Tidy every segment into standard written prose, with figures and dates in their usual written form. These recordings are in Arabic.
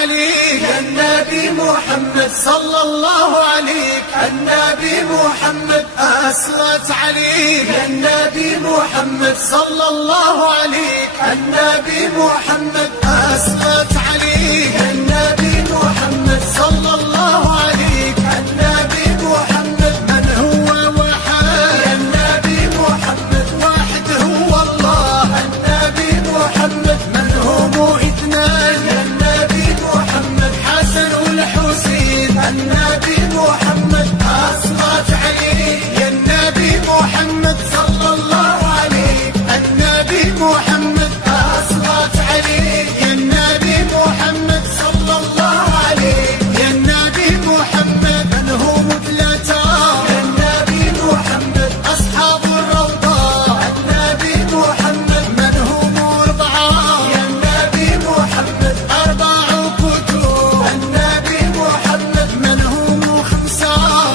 عليك يا النبي محمد صلى الله عليك. النبي محمد أصلت عليك يا النبي محمد صلى الله عليك. النبي محمد أصلت عليك يا النبي محمد صلى الله عليك. النبي محمد من هو واحد يا النبي محمد واحد هو الله. النبي محمد من هم اثنان يا النبي محمد حسن والحسين. النبي محمد أصلت عليك يا النبي محمد صلى الله عليك. النبي محمد أصلت عليك يا النبي محمد صلى الله عليك. يا النبي محمد من هم ثلاثة يا النبي محمد أصحاب الروضة. النبي محمد من هم أربعة يا النبي محمد أربع كتب. النبي محمد من هم خمسة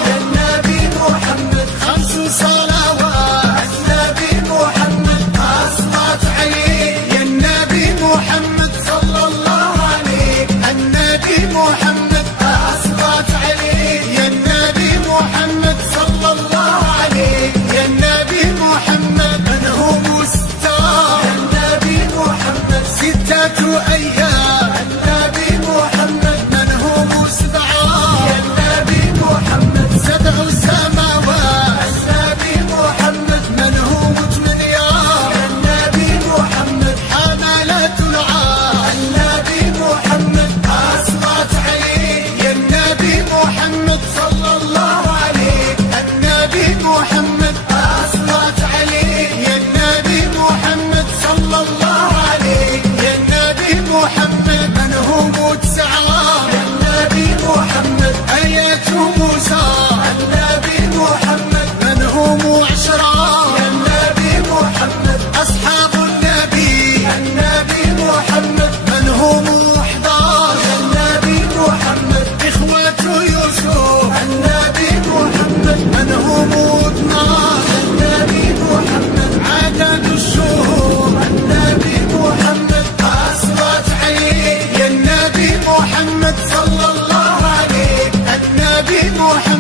يا النبي محمد خمس صلوات. النبي محمد أصلت عليك يا النبي محمد صلى الله عليك. النبي محمد أصلت عليك يا النبي محمد صلى الله عليك. يا النبي محمد من هم ستة يا النبي محمد ستة أيام. النبي محمد من هم سبعة يا النبي محمد سبع سماوات. النبي محمد من هم ثمانية يا النبي محمد حملة العرش. النبي محمد أصلت عليك يا النبي محمد صلى الله عليك. النبي محمد أصلت عليك يا النبي محمد صلى الله عليك. يا النبي محمد من هم تسعة يا النبي محمد آيات موسى. النبي محمد من هم عشرة يا النبي محمد أصحاب النبي. النبي محمد من هم 11 يا النبي محمد إخوة يوسف. النبي محمد من هم 12 يا النبي محمد عدد الشهور. النبي محمد أصلت عليك يا النبي محمد صلى الله عليك. النبي محمد